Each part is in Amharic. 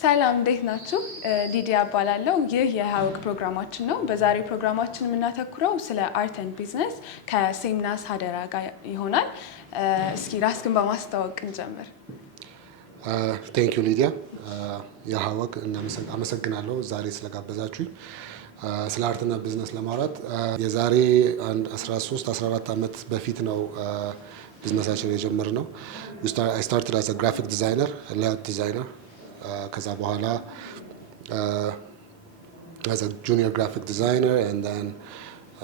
ሰላም እንዴት ናችሁ? ሊዲያ እባላለሁ። ይህ የሃውክ ፕሮግራማችን ነው። በዛሬው ፕሮግራማችን የምናተኩረው ስለ አርት ኤንድ ቢዝነስ ከሴሚናስ ሀደራ ጋር ይሆናል። እስኪ ራስክን በማስተዋወቅ እንጀምር። ቴንክ ዩ ሊዲያ። የሃውክ አመሰግናለሁ ዛሬ ስለጋበዛችሁኝ። ስለ አርትና ቢዝነስ ለማውራት የዛሬ 13-14 ዓመት በፊት ነው ቢዝነሳችን የጀመርነው። I started as a graphic designer, a layout designer. ከዛ በኋላ as a junior graphic designer and then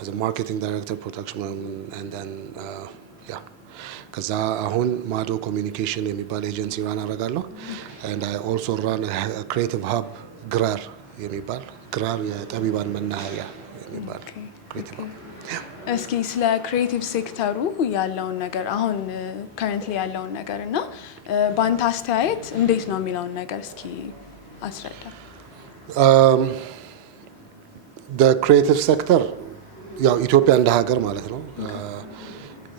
as a marketing director, production and then ከዛ አሁን ማዶ ኮሚኒኬሽን የሚባል ኤጀንሲ ራን አደርጋለሁ and I also run a creative hub ግራር የሚባል ግራር የጠቢባን መናኸሪያ የሚባል creative hub። እስኪ ስለ ክሪኤቲቭ ሴክተሩ ያለውን ነገር አሁን ከረንትሊ ያለውን ነገር እና በአንተ አስተያየት እንዴት ነው የሚለውን ነገር እስኪ አስረዳ። the creative sector ያው ኢትዮጵያ እንደ ሀገር ማለት ነው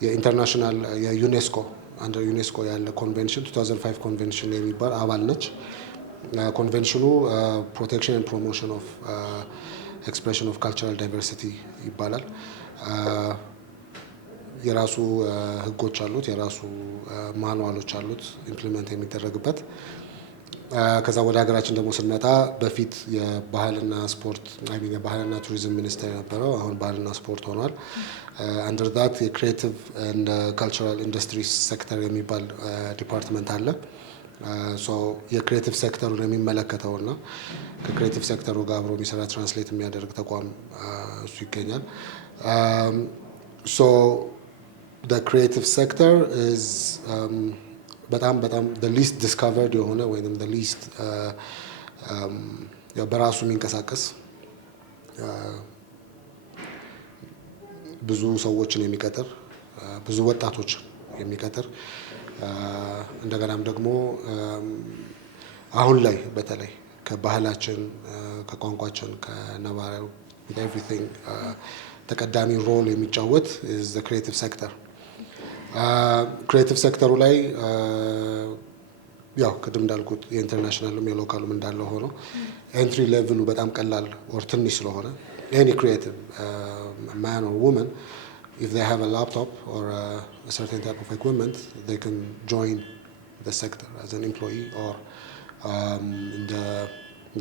የኢንተርናሽናል የዩኔስኮ አንደር ዩኔስኮ ያለ ኮንቬንሽን 2005 ኮንቬንሽን የሚባል አባል ነች። ኮንቬንሽኑ ፕሮቴክሽን ኤንድ ፕሮሞሽን ኦፍ ኤክስፕሬሽን ኦፍ ካልቸራል ዳይቨርሲቲ ይባላል። የራሱ ህጎች አሉት፣ የራሱ ማኑዋሎች አሉት ኢምፕሊመንት የሚደረግበት። ከዛ ወደ ሀገራችን ደግሞ ስንመጣ በፊት የባህልና ስፖርት የባህልና ቱሪዝም ሚኒስቴር የነበረው አሁን ባህልና ስፖርት ሆኗል። አንደር ዳት የክሪኤቲቭ ኤንድ ካልቸራል ኢንዱስትሪስ ሴክተር የሚባል ዲፓርትመንት አለ። የክሪኤቲቭ ሴክተሩን የሚመለከተውና ከክሪኤቲቭ ሴክተሩ ጋር አብሮ የሚሰራ ትራንስሌት የሚያደርግ ተቋም እሱ ይገኛል። the creative sector is በጣም the least discovered የሆነ ወይንም the least በራሱ የሚንቀሳቀስ ብዙ ሰዎችን የሚቀጥር ብዙ ወጣቶችን የሚቀጥር እንደገናም ደግሞ አሁን ላይ በተለይ ከባህላችን ከቋንቋችን ከነባራው with everything ተቀዳሚ ሮል የሚጫወት is the creative sector. ክሬቲቭ ሴክተሩ ላይ ያው ቅድም እንዳልኩት የኢንተርናሽናልም የሎካልም እንዳለው ሆኖ ኤንትሪ ሌቭሉ በጣም ቀላል or ትንሽ ስለሆነ any creative man or woman if they have a laptop or a certain type of equipment they can join the sector as an employee or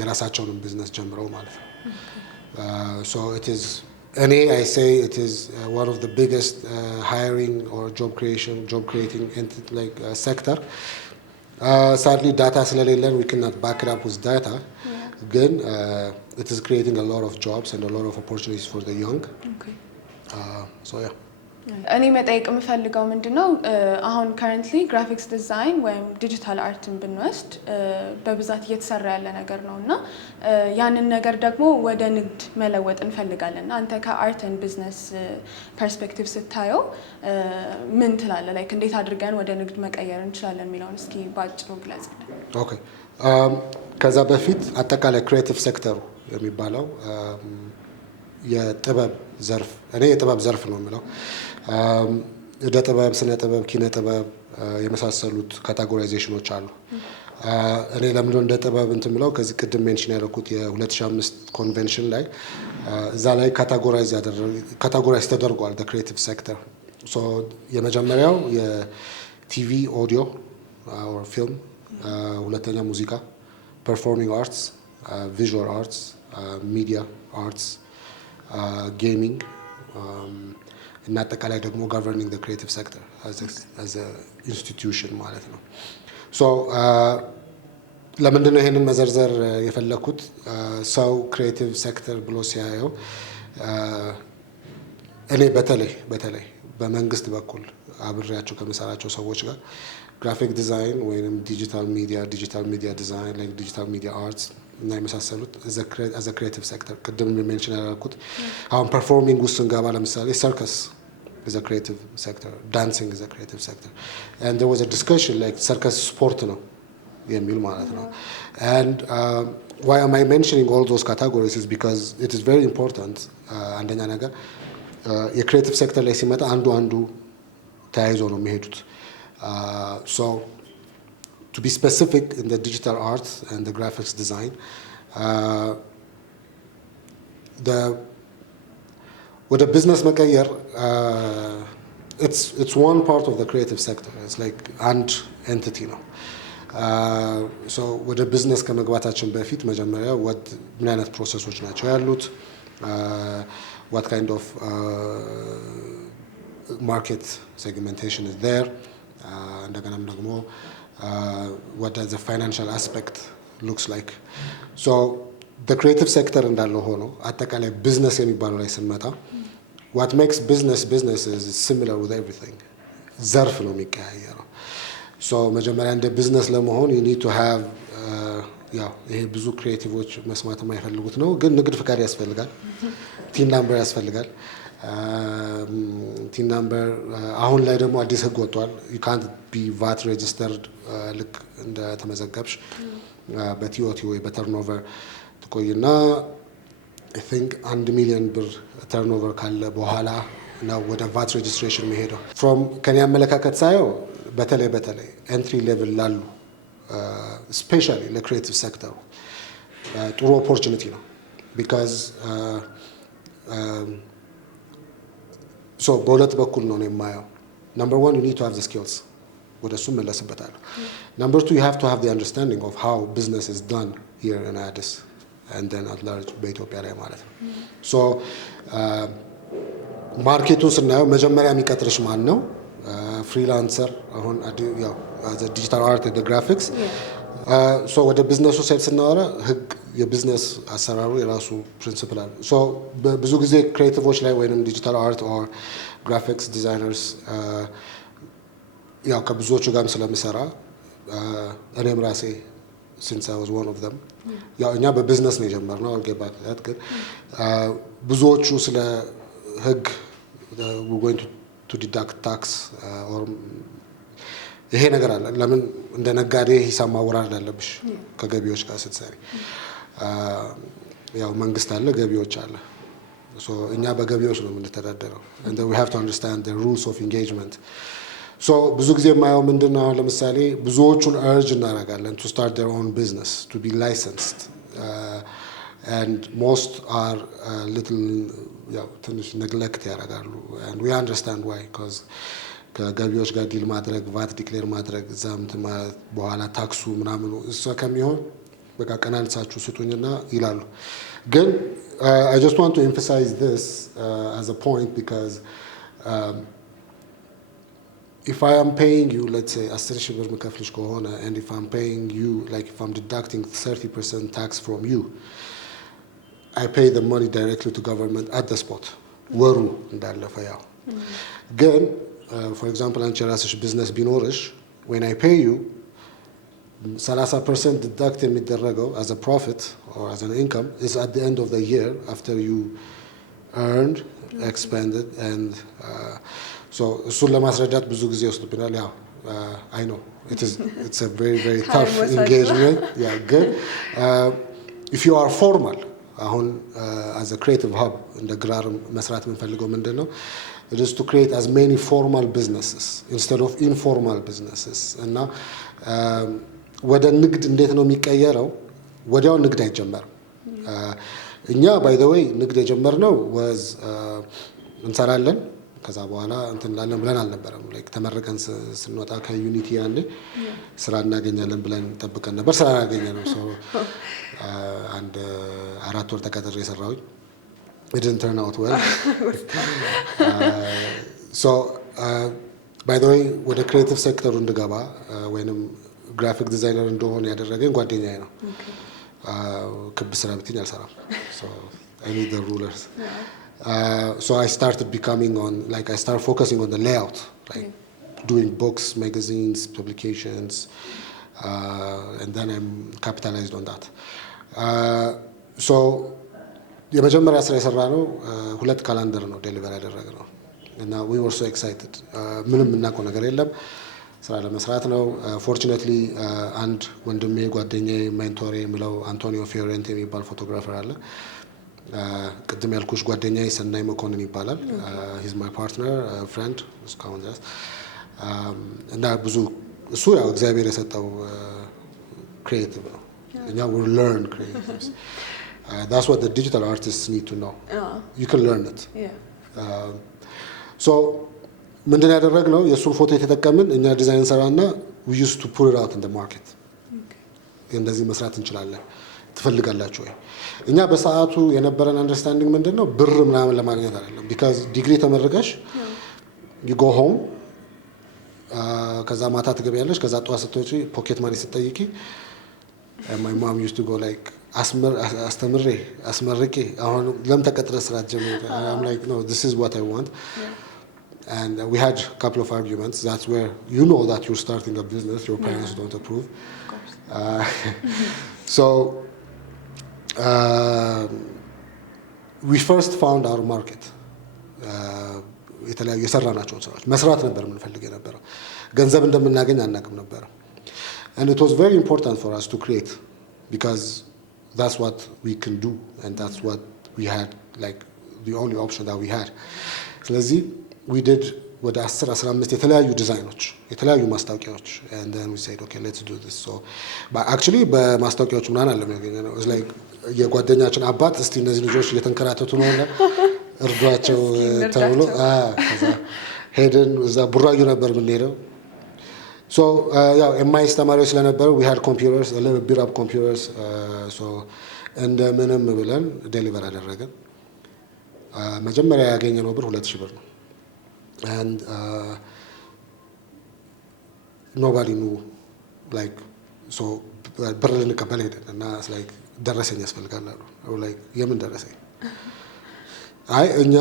የራሳቸውን ቢዝነስ ጀምረው ማለት ነው። so it is I say it is one of the biggest hiring or job creating sector. Sadly data ስለሌለን we cannot back it up with data. Again, it is creating a lot of jobs and a lot of opportunities for the young. Okay. So yeah. እኔ መጠየቅ የምፈልገው ምንድነው አሁን currently graphics design ወይም ዲጂታል አርትን ብንወስድ በብዛት እየተሰራ ያለ ነገር ነውና ያንን ነገር ደግሞ ወደ ንግድ መለወጥ እንፈልጋለን። አንተ ከአርት ኤንድ ቢዝነስ ፐርስፔክቲቭ ስታየው ምን ትላለህ? ላይክ እንዴት አድርገን ወደ ንግድ መቀየር እንችላለን የሚለውን እስኪ ባጭሩ ግለጽ። ኦኬ ከዛ በፊት አጠቃላይ ክሪኤቲቭ ሴክተሩ የሚባለው የጥበብ ዘርፍ እኔ የጥበብ ዘርፍ ነው የምለው እደ ጥበብ፣ ስነ ጥበብ፣ ኪነ ጥበብ የመሳሰሉት ካታጎራይዜሽኖች አሉ። እኔ ለምን እንደ ጥበብ እንትን ብለው ከዚህ ቅድም ሜንሽን ያደረኩት የ2005 ኮንቬንሽን ላይ እዛ ላይ ካታጎራይዝ ተደርጓል the creative sector. የመጀመሪያው የቲቪ ኦዲዮ or ፊልም፣ ሁለተኛ ሙዚቃ፣ performing arts, visual arts, media arts, gaming እና አጠቃላይ ደግሞ governing the creative sector as a institution ማለት ነው። ለምንድነው ይሄንን መዘርዘር የፈለኩት? ሰው ክሪኤቲቭ ሴክተር ብሎ ሲያየው እኔ በተለይ በመንግስት በኩል አብሬያቸው ከመሰራቸው ሰዎች ጋር ግራፊክ ዲዛይን ወይንም ዲጂታል ሚዲያ ዲዛይን like digital media arts እና የመሳሰሉት as a creative sector ቅድም ሜንሽን ያደረኩት አሁን ፐርፎርሚንግ ውስጥ ስንገባ ለምሳሌ ሰርከስ is a creative sector, dancing is a creative sector, and there was a discussion like circus sport ነው የሚል ማለት ነው. And why am I mentioning all those categories is because it is very important. አንደኛ ነገር የክሪኤቲቭ ሴክተር ላይ ሲመጣ አንዱ ተያይዞ ነው የሚሄዱት። to be specific in the digital art and the graphics design, with a business መቀየር it's one part of the creative sector. It's like an entity ነው. So ወደ ቢዝነስ ከመግባታችን በፊት መጀመሪያ ምን አይነት ፕሮሰሶች ናቸው ያሉት? What kind of market segmentation is there? እንደገናም ደግሞ what does the financial aspect looks like? So the creative sector እንዳለ ሆኖ አጠቃላይ ቢዝነስ የሚባለው ላይ ስንመጣ what makes business is similar with everything. ዘርፍ ነው የሚቀያየረው። So መጀመሪያ እንደ ቢዝነስ ለመሆን you need to have ይሄ ብዙ ክሪኤቲቮች መስማት የማይፈልጉት ነው፣ ግን ንግድ ፍቃድ ያስፈልጋል፣ ቲን ናምበር ያስፈልጋል። ቲን ናምበር አሁን ላይ ደግሞ አዲስ ህግ ወጥቷል። you can't be VAT registered ልክ እንደ ተመዘገብሽ በቲኦቲ ወይ በተርኖቨር ትቆይና I think 1 ሚሊዮን ብር ተርኖቨር ካለ በኋላ ነው ወደ VAT registration የሚሄደው። from ከኔ አመለካከት ሳየው በተለይ ኤንትሪ ሌቭል ላሉ ስፔሻሊ ለክሪኤቲቭ ሴክተሩ ጥሩ ኦፖርቹኒቲ ነው። because so በሁለት በኩል ነው የማየው። number 1 you need to have the skills. ወደ እሱ መለስበታለሁ። number 2 you have to have the understanding of how business is done here in Addis and then at large በኢትዮጵያ ላይ ማለት ነው። so ማርኬቱን ስናየው መጀመሪያ የሚቀጥርሽ ማን ነው? ፍሪላንሰር አሁን ያው ዲጂታል አርት and graphics so ወደ ቢዝነሱ ሳይድ ስናወራ ህግ የቢዝነስ አሰራሩ የራሱ ፕሪንሲፕል አለ። so ብዙ ጊዜ ክሪኤቲቮች ላይ ወይንም ዲጂታል አርት or graphics designers ያው ከብዙዎቹ ጋርም ስለምሰራ እኔም ራሴ since I was one of them ያው እኛ በቢዝነስ ነው የጀመርነው አልገባክ ግን ብዙዎቹ ስለ ህግ we're going to deduct tax or ይሄ ነገር አለ። ለምን እንደ ነጋዴ ሂሳብ ማወራረድ አለብሽ ከገቢዎች ጋር ስትሰሪ። ያው መንግስት አለ፣ ገቢዎች አለ። so እኛ በገቢዎች ነው የምንተዳደረው and we have to understand the rules of engagement. so ብዙ ጊዜ የማየው ምንድነው አሁን ለምሳሌ ብዙዎቹን urge እናደርጋለን to start their own business, to be licensed, and most are little ትንሽ neglect ያደርጋሉ and we understand why because ከገቢዎች ጋር ዲል ማድረግ ቫት ዲክሌር ማድረግ እዛም በኋላ ታክሱ ምናምኑ እሷ ከሚሆን በቃ ቀናንሳችሁ ስጡኝና ይላሉ። ግን I just want to emphasize this as a point because if I am paying you, let's say 10,000 ብር መከፍልሽ ከሆነ and if I'm paying you, like if I'm deducting 30% tax from you, I pay the money directly to government at the spot. ወሩ እንዳለፈ ያው ግን for example አንቺ ራስሽ ቢዝነስ ቢኖርሽ when I pay you 30% deduct የሚደረገው as a profit or as an income is at the end of the year after you earned, expended and so እሱን ለማስረዳት ብዙ ጊዜ ወስዶብናል። ያው I know it's a very tough engagement. yeah good if you are formal አሁን as a creative hub እንደ ግራር መስራት የምንፈልገው ምንድነው it is to create as many formal businesses instead of informal businesses እና ወደ ንግድ እንዴት ነው የሚቀየረው? ወዲያው ንግድ አይጀመርም። እኛ by the way ንግድ የጀመርነው was እንሰራለን ከዛ በኋላ እንትን እንላለን ብለን አልነበረም። like ተመረቀን ስንወጣ ከዩኒቲ ያኔ ስራ እናገኛለን ብለን ጠብቀን ነበር። ስራ እናገኘነው so and 4 ወር ተቀጥሬ የሰራሁኝ it didn't turn out well. So by the way ወደ ክሪኤቲቭ ሴክተሩ እንድገባ ወይንም ግራፊክ ዲዛይነር እንደሆነ ያደረገኝ ጓደኛዬ ነው። ክብ ስራ ብትኝ አልሰራም so I need the rulers. So I started becoming on like I started focusing on the layout, like doing books, magazines, publications, and then I'm capitalized on that. So የመጀመሪያ ስራ የሰራነው 2 ካላንደር ነው ዴሊቨር ያደረግነው እና we were so excited. ምንም እናውቀው ነገር የለም ስራ ለመስራት ነው። fortunately አንድ ወንድሜ ጓደኛዬ ሜንቶሬ የሚለው አንቶኒዮ ፊዮሬንቴ የሚባል ፎቶግራፈር አለ። ቅድም ያልኩሽ ጓደኛዬ ሰናይ መኮንን ይባላል። he's my partner, friend እስካሁን ድረስ እና ብዙ እሱ ያው እግዚአብሔር የሰጠው creative ነው እኛ we learn creatives that's what the digital artists need to know you can learn it so ምንድን ያደረግነው የሱን ፎቶ የተጠቀምን እኛ ዲዛይን ሰራና we used to put it out in the market እንደዚህ መስራት እንችላለን ትፈልጋላችሁ ወይ እኛ በሰዓቱ የነበረን አንደርስታንዲንግ ምንድነው ብር ምናምን ለማግኘት አይደለም because ዲግሪ ተመረቀሽ you go home ከዛ ማታ ትገቢያለሽ ከዛ ጧት ስትወጪ ፖኬት ማኒ ስትጠይቂ my mom used to go like አስመርቄ አሁን ለምን ተቀጥረ ስራ ጀመረ I'm like no this is what I want and we had a couple of arguments that's where you know that you're starting a business your parents don't approve so we first found our market የተለያዩ የሰራናቸው ስራዎች መስራት ነበር የምንፈልግ የነበረው ገንዘብ እንደምናገኝ አናውቅም ነበር and it was very important for us to create because that's what we can do and that's what we had like the only option that we had ስለዚህ we did ወደ 10-15 የተለያዩ ዲዛይኖች የተለያዩ ማስታወቂያዎች and then we said okay let's do this so but actually በማስታወቂያዎች ምናምን አለም ያገኘነው it's like የጓደኛችን አባት እስቲ እነዚህ ልጆች እየተንከራተቱ ነው እና እርዷቸው ተብሎ ከዛ ሄደን እዛ ቡራዩ ነበር የምንሄደው so ያው ኤምአይስ ተማሪዎች ስለነበሩ we had computers a little bit of computers so and ምንም ብለን ዴሊቨር አደረገን መጀመሪያ ያገኘነው ብር 2000 ብር ነው and nobody knew like so ብር ልንቀበል ሄደን እና it's like ደረሰኝ ያስፈልጋል አሉ like የምን ደረሰኝ አይ እኛ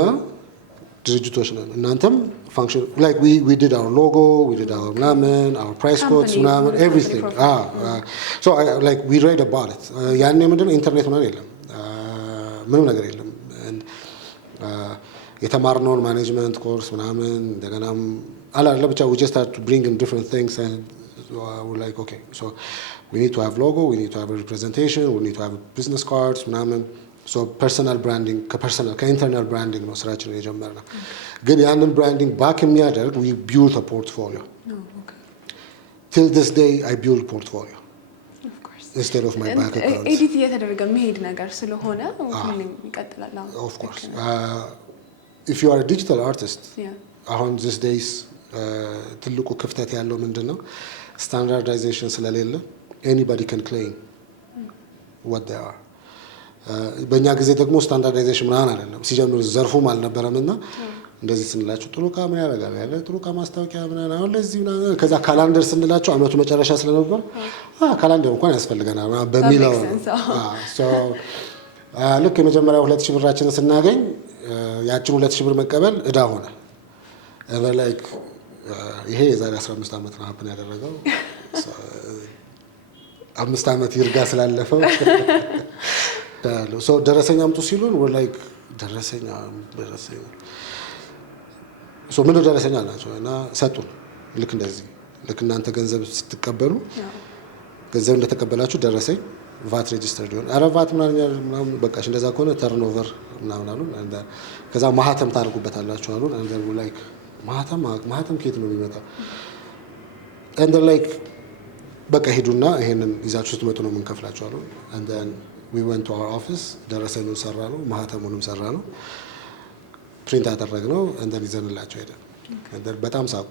ድርጅቶች ነን እናንተም function like we did our logo we did our ምናምን our price codes ምናምን everything so like we read about it ያኔ ምንድነው ኢንተርኔት ምናምን የለም ምንም ነገር የለም የተማርነውን ማኔጅመንት ኮርስ ምናምን እንደገናም አላለ ብቻ we just had to bring in different things and we're like okay so we need to have logo we need to have a representation we need to have business cards ምናምን so personal branding ከኢንተርናል ብራንዲንግ ነው ስራችን የጀመርነው ግን ያንን ብራንዲንግ ባክ የሚያደርግ we built a portfolio till this day I build portfolio of course instead of my bank account ኤዲት እየተደረገ መሄድ ነገር ስለሆነ ሁሉም ይቀጥላል of course if you are a digital artist አሁን these days ትልቁ ክፍተት ያለው ምንድነው standardization ስለሌለ anybody can claim what they are በእኛ ጊዜ ደግሞ ስታንዳርዳይዜሽን ምናምን አይደለም ሲጀምር ዘርፉም አልነበረምና እንደዚህ ስንላችሁ ጥሩ ካሜራ ያደርጋል ያለ ጥሩ ማስታወቂያ ምናምን አሁን ለዚህ ምናምን ከዛ ካላንደር ስንላችሁ አመቱ መጨረሻ ስለነበር ካላንደር እንኳን ያስፈልገናል በሚለው so ልክ የመጀመሪያው 2000 ብራችንን ስናገኝ ያችን 2000 ብር መቀበል እዳ ሆነ ever like ይሄ የዛሬ 15 አመት ነው ሀፕን ያደረገው 5 አመት ይርጋ ስላለፈው so ደረሰኛ አምጡ ሲሉን we're like ደረሰኛ so ምን ደረሰኛ አላቸው እና ሰጡን ልክ እንደዚህ ልክ እናንተ ገንዘብ ስትቀበሉ ገንዘብ እንደተቀበላችሁ ደረሰኝ ቫት ሬጂስተር ዲሆን አረቫት ምናምን በቃሽ እንደዛ ከሆነ ተርኖቨር ምናምን አሉን and ከዛ ማህተም ታርጉበታላችሁ አሉን and we're like ማህተም ከየት ነው የሚመጣው and like በቃ ሄዱና ይሄንን ይዛችሁ ስትመጡ ነው የምንከፍላችሁ አሉን and then we went to our office ደረሰኙን ሰራነው ማህተሙንም ሰራነው ፕሪንት አደረግነው and then ይዘንላቸው ሄደን and then በጣም ሳቁ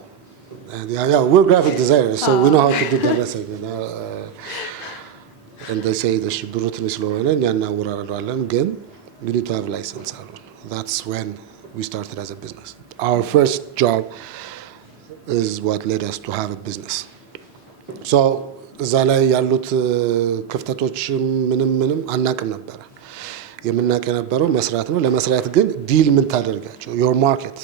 yeah we're graphic designers so we know how to do ደረሰኝ and they say the ብሩ ትንሽ ስለሆነ እኛ እናወራረደዋለን ግን we need to have license አሉን that's when we started as a business our first job is what led us to have a business so እዛ ላይ ያሉት ክፍተቶች ምንም አናቅም ነበር የምናቅ የነበረው መስራት ነው ለመስራት ግን ዲል ምን ታደርጋቸው your market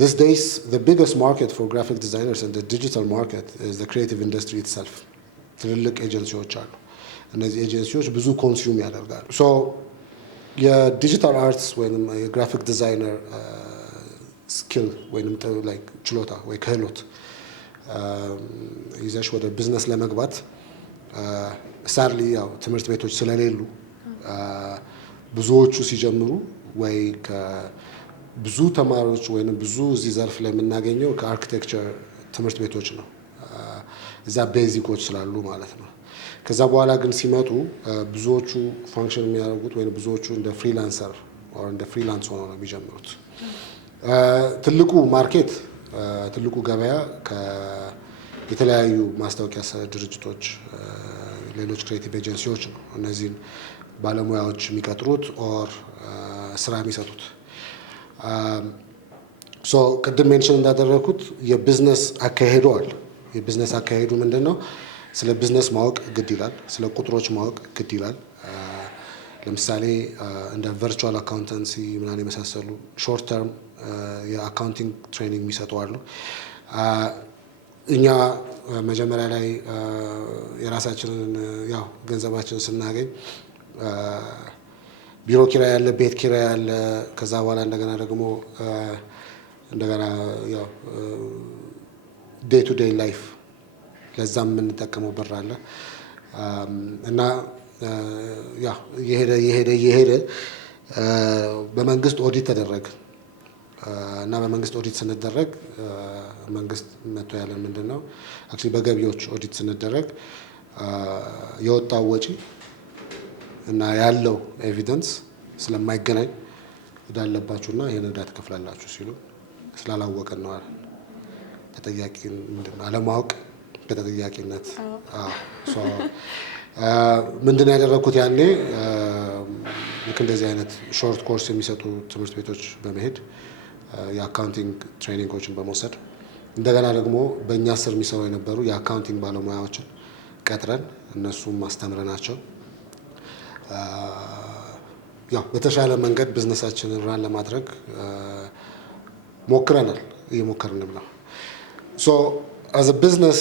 these days the biggest market for graphic designers in the digital market is the creative industry itself ትልልቅ ኤጀንሲዎች አሉ እነዚህ ኤጀንሲዎች ብዙ ኮንሱም ያደርጋሉ so የዲጂታል አርትስ ወይንም የግራፊክ ዲዛይነር ስኪል ወይንም like ችሎታ ወይ ክህሎት ይዘሽ ወደ ቢዝነስ ለመግባት ሳርሊ ያው ትምህርት ቤቶች ስለሌሉ ብዙዎቹ ሲጀምሩ ወይ ከብዙ ተማሪዎች ወይንም ብዙ እዚህ ዘርፍ ላይ የምናገኘው ከአርኪቴክቸር ትምህርት ቤቶች ነው እዛ ቤዚኮች ስላሉ ማለት ነው። ከዛ በኋላ ግን ሲመጡ ብዙዎቹ ፋንክሽን የሚያደርጉት ወይም ብዙዎቹ እንደ ፍሪላንሰር or እንደ ፍሪላንስ ሆነው ነው የሚጀምሩት። ትልቁ ማርኬት ትልቁ ገበያ የተለያዩ ማስታወቂያ ድርጅቶች ሌሎች ክሬቲቭ ኤጀንሲዎች ነው እነዚህን ባለሙያዎች የሚቀጥሩት ኦር ስራ የሚሰጡት። ሶ ቅድም ሜንሽን እንዳደረኩት የቢዝነስ አካሄዱ አለ። የቢዝነስ አካሄዱ ምንድነው? ስለ ቢዝነስ ማወቅ ግድ ይላል። ስለ ቁጥሮች ማወቅ ግድ ይላል። ለምሳሌ እንደ ቨርቹዋል አካውንታንሲ ምናምን የመሳሰሉ ሾርት ተርም የአካውንቲንግ ትሬኒንግ የሚሰጡ አሉ። እኛ መጀመሪያ ላይ የራሳችንን ያው ገንዘባችንን ስናገኝ ቢሮ ኪራይ ያለ፣ ቤት ኪራይ ያለ፣ ከዛ በኋላ እንደገና ያው ዴይ ቱ ዴይ ላይፍ ለዛም የምንጠቀመው ብር አለ እና ያው የሄደ በመንግስት ኦዲት ተደረገ እና በመንግስት ኦዲት ስንደረግ መንግስት መጥቶ ያለን ምንድነው አክቹሊ በገቢዎች ኦዲት ስንደረግ የወጣው ወጪ እና ያለው ኤቪደንስ ስለማይገናኝ ዕዳ አለባችሁና ይሄን ዕዳ ትከፍላላችሁ ሲሉ ስላላወቀን ነው አይደል? ተጠያቂ ምንድነው አለማወቅ በተጠያቂነት ምንድነው ያደረኩት ያኔ ልክ እንደዚህ አይነት ሾርት ኮርስ የሚሰጡ ትምህርት ቤቶች በመሄድ የአካውንቲንግ ትሬኒንጎችን በመውሰድ እንደገና ደግሞ በእኛ ስር የሚሰሩ የነበሩ የአካውንቲንግ ባለሙያዎችን ቀጥረን እነሱም ማስተምረናቸው ያው በተሻለ መንገድ ቢዝነሳችንን ራን ለማድረግ ሞክረናል፣ እየሞከርንም ነው። ሶ as a business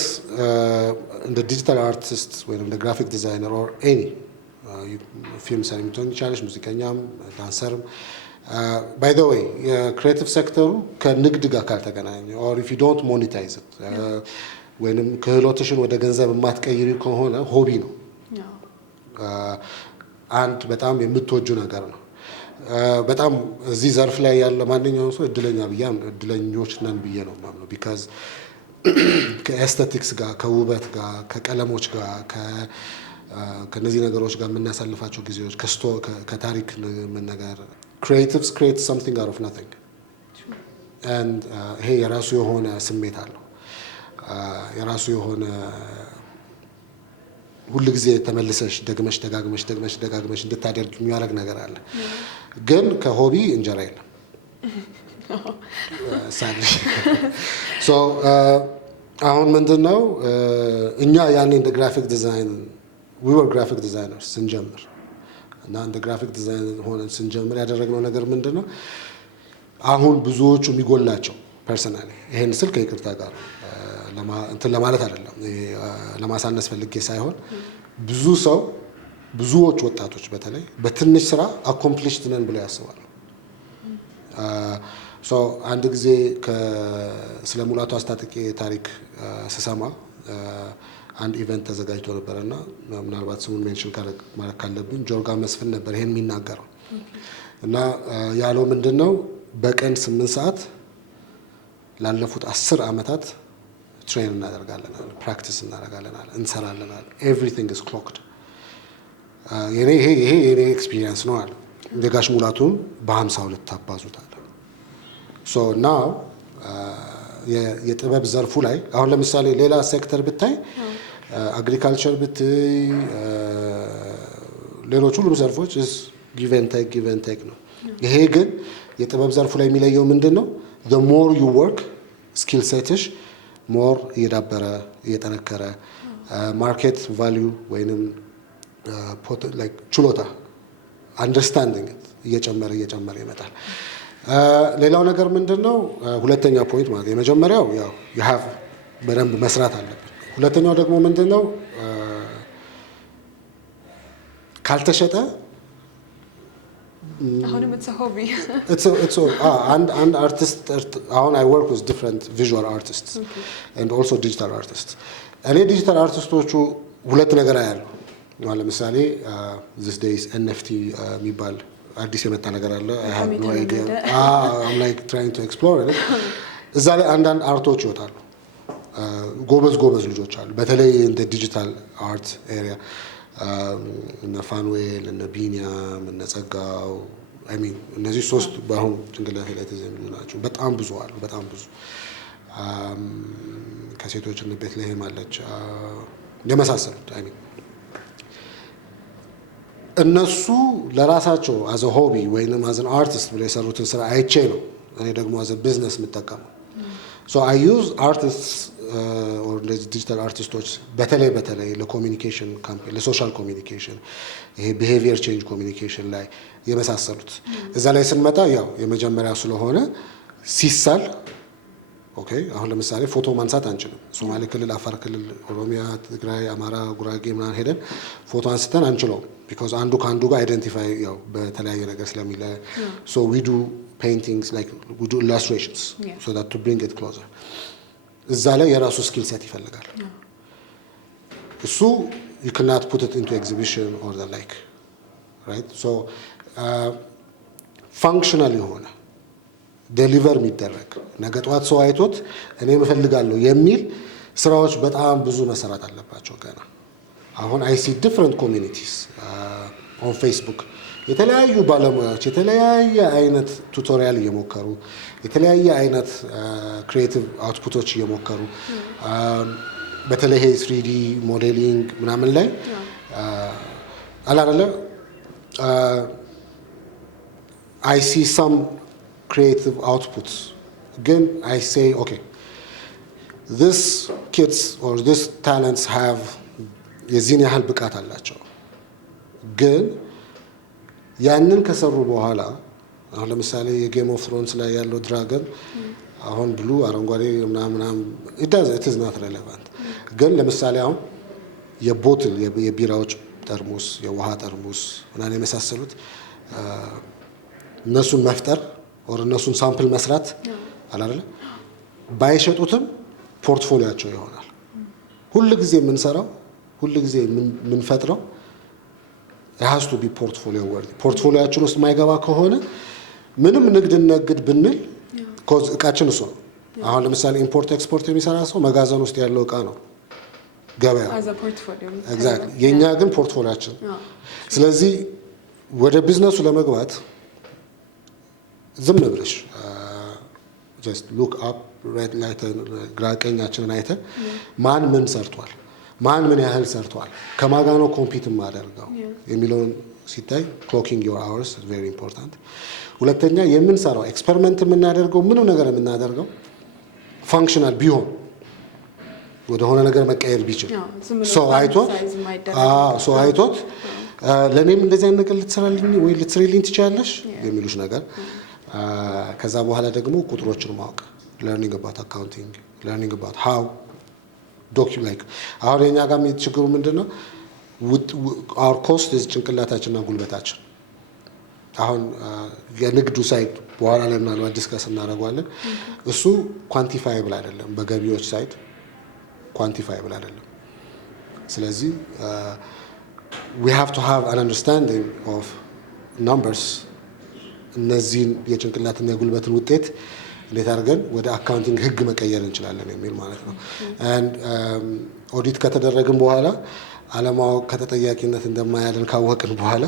እንደ ዲጂታል አርቲስት ወይም እንደ ግራፊክ ዲዛይነር or any ፊልም ሰሪ የምትሆን ይቻለሽ፣ ሙዚቀኛም ዳንሰርም by the way የክሬቲቭ ሴክተሩ ከንግድ ጋር ካልተገናኘ or if you don't monetize it ወይንም ክህሎትሽን ወደ ገንዘብ የማትቀይሪ ከሆነ ሆቢ ነው። አንድ በጣም የምትወጁ ነገር ነው። በጣም እዚህ ዘርፍ ላይ ያለ ማንኛውም ሰው እድለኞች ነን ብዬ ነው የማምነው። ቢካዝ ከኤስቴቲክስ ጋር፣ ከውበት ጋር፣ ከቀለሞች ጋር፣ ከነዚህ ነገሮች ጋር የምናሳልፋቸው ጊዜዎች ከታሪክ መነጋገር creatives create something out of nothing and ይሄ የራሱ የሆነ ስሜት አለው። የራሱ የሆነ ሁሉ ጊዜ ተመልሰሽ ደግመሽ ደጋግመሽ እንድታደርግ የሚያደርግ ነገር አለ። ግን ከሆቢ እንጀራ የለም። ሶ አሁን ምንድነው እኛ ያኔ እንደ ግራፊክ ዲዛይን we were graphic designers ስንጀምር እና እንደ ግራፊክ ዲዛይን ሆነን ስንጀምር ያደረግነው ነገር ምንድነው አሁን ብዙዎቹ የሚጎላቸው ፐርሰናሊ ይሄን ስልክ ይቅርታ ጋር እንትን ለማለት አይደለም ለማሳነስ ፈልጌ ሳይሆን ብዙዎች ወጣቶች በተለይ በትንሽ ስራ አኮምፕሊሽድ ነን ብለው ያስባሉ። ሶ አንድ ጊዜ ስለ ሙላቱ አስታጥቄ ታሪክ ስሰማ አንድ ኢቨንት ተዘጋጅቶ ነበርና ምናልባት ስሙን ሜንሽን ማድረግ ካለብን ጆርጋ መስፍን ነበር ይሄን የሚናገረው እና ያለው ምንድነው በቀን 8 ሰዓት ላለፉት 10 አመታት ትሬን እናደርጋለን፣ ፕራክቲስ እናደርጋለን፣ እንሰራለን። ኤቭሪቲንግ ኢዝ ክሎክድ። ይሄ የኔ ኤክስፒሪየንስ ነው አለ። እንደጋሽ ሙላቱን በ52 አባዙታል። ሶ ናው የጥበብ ዘርፉ ላይ አሁን ለምሳሌ ሌላ ሴክተር ብታይ አግሪካልቸር ብታይ ሌሎች ሁሉም ዘርፎች ጊቭ ኤንድ ቴክ ነው። ይሄ ግን የጥበብ ዘርፉ ላይ የሚለየው ምንድነው the more you work skill setሽ ሞር እየዳበረ እየጠነከረ ማርኬት ቫልዩ ወይንም ችሎታ አንደርስታንዲንግ እየጨመረ ይመጣል። ሌላው ነገር ምንድነው ሁለተኛ ፖይንት ማለት የመጀመሪያው ያው you have በደንብ መስራት አለብን። ሁለተኛው ደግሞ ምንድነው ካልተሸጠ አሁንም it's a hobby it's and artist አሁን I work with different visual artists and also digital artists እኔ ዲጂታል አርቲስቶቹ ሁለት ነገር ያለው ማለት ለምሳሌ this days NFT የሚባል አዲስ የመጣ ነገር አለ። I have no idea I'm like trying to explore it እዛ ላይ አንዳንድ አርቶች ይወጣሉ ጎበዝ ልጆች አሉ በተለይ እንደ ዲጂታል አርት ኤሪያ እነ ፋኑኤል እነ ቢኒያም እነ ጸጋው አይ ሚን እነዚህ ሶስት በአሁን ጭንቅላቴ ላይ ተዘምሉ ናቸው በጣም ብዙ አሉ በጣም ብዙ ከሴቶች እነ ቤትልሔም አለች የመሳሰሉት አይ ሚን እነሱ ለራሳቸው as a hobby ወይንም as an artist ብለው የሰሩትን ስራ አይቼ ነው እኔ ደግሞ as a business የምጠቀመው so I use artists or the digital artists በተለይ ለኮሚኒኬሽን ካምፔን ለሶሻል ኮሚኒኬሽን ይሄ behavior change communication ላይ የመሳሰሉት እዛ ላይ ስንመጣ ያው የመጀመሪያ ስለሆነ ሲሳል ኦኬ አሁን ለምሳሌ ፎቶ ማንሳት አንችልም ሶማሌ ክልል አፋር ክልል ኦሮሚያ ትግራይ አማራ ጉራጌ ምናምን ሄደን ፎቶ አንስተን አንችለው because አንዱ ካንዱ ጋር አይደንቲፋይ ያው በተለያየ ነገር ስለሚለ so we do paintings like we do illustrations so that to bring it closer እዛ ላይ የራሱ ስኪል ሴት ይፈልጋል እሱ you cannot put it into exhibition or the like right so functional የሆነ ዴሊቨር የሚደረግ ነገ ጧት ሰው አይቶት እኔ እፈልጋለሁ የሚል ስራዎች በጣም ብዙ መሰራት አለባቸው ገና አሁን I see different communities on Facebook የተለያዩ ባለሙያዎች የተለያየ አይነት ቱቶሪያል እየሞከሩ የተለያየ አይነት ክሪኤቲቭ አውትፑቶች እየሞከሩ በተለይ 3D ሞዴሊንግ ምናምን ላይ አላለ I see some creative outputs again I say okay this kids or this talents have የዚህን ያህል ብቃት አላቸው ግን ያንን ከሰሩ በኋላ አሁን ለምሳሌ የጌም ኦፍ ትሮንስ ላይ ያለው ድራገን አሁን ብሉ አረንጓዴ ምናምን it is not relevant ግን ለምሳሌ አሁን የቦትል የቢራዎች ጠርሙስ የውሃ ጠርሙስ ምናምን የመሳሰሉት እነሱን መፍጠር or እነሱን ሳምፕል መስራት አላለ ባይሸጡትም ፖርትፎሊዮአቸው ይሆናል ሁሉ ጊዜ የምንሰራው ሁሉ ጊዜ የምንፈጥረው it has to be portfolio worthy ፖርትፎሊዮአችን ውስጥ ማይገባ ከሆነ ምንም ንግድ ብንል cause እቃችን እሱ ነው አሁን ለምሳሌ ኢምፖርት ኤክስፖርት የሚሰራ ሰው መጋዘን ውስጥ ያለው እቃ ነው ገበያ as a portfolio exactly የኛ ግን ፖርትፎሊዮአችን ስለዚህ ወደ ቢዝነሱ ለመግባት ዝም ብለሽ just look up red light ግራቀኛችንን አይተ ማን ምን ሰርቷል ማን ምን ያህል ሰርቷል ከማጋኖ ኮምፒት ማደርጋው የሚለውን ሲታይ clocking your hours is very important ሁለተኛ የምንሰራው ኤክስፐሪመንት የምናደርገው ምንም ነገር የምናደርገው ፋንክሽናል ቢሆን ወደ ሆነ ነገር መቀየር ቢችል so አይቶት ለኔም እንደዚህ አይነት ነገር ልትሰራልኝ ወይ ልትሰሪልኝ ትችያለሽ የሚሉሽ ነገር ከዛ በኋላ ደግሞ ቁጥሮችን ማወቅ learning about accounting learning about how document አሁን የኛ ጋር ችግሩ ምንድነው our cost is ጭንቅላታችንና ጉልበታችን አሁን የንግዱ ሳይድ በኋላ ላይ ምናልባት ዲስከስ እናደርጋለን እሱ ኳንቲፋይብል አይደለም በገቢዎች ሳይድ ኳንቲፋይብል አይደለም ስለዚህ we have to have an understanding of numbers እነዚህን የጭንቅላትና የጉልበትን ውጤት እንዴት አድርገን ወደ አካውንቲንግ ህግ መቀየር እንችላለን የሚል ማለት ነው and ኦዲት ከተደረገን በኋላ አለማው ከተጠያቂነት እንደማያደን ካወቅን በኋላ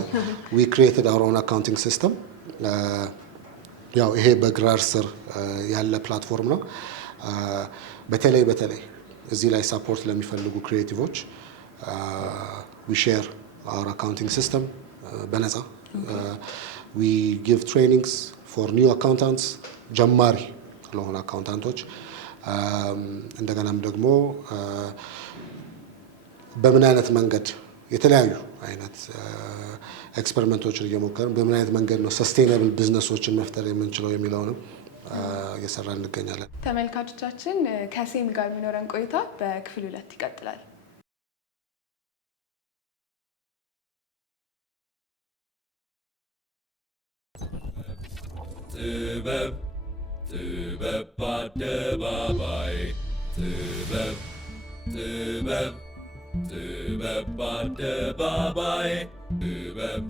we created our own accounting system ያው ይሄ በግራር ስር ያለ ፕላትፎርም ነው በተለይ እዚህ ላይ ሰፖርት ለሚፈልጉ ክሪኤቲቮች we share our accounting system በነፃ we give trainings for new accountants ጀማሪ ለሆነ አካውንታንቶች እንደገናም ደግሞ በምን አይነት መንገድ የተለያዩ አይነት ኤክስፐሪመንቶችን እየሞከርን በምን አይነት መንገድ ነው ሰስቴይነብል ቢዝነሶችን መፍጠር የምንችለው የሚለውንም እየሰራን እንገኛለን። ተመልካቾቻችን ከሴም ጋር የሚኖረን ቆይታ በክፍል 2 ይቀጥላል። ጥበብ በአደባባይ ጥበብ በአደባባይ ጥበብ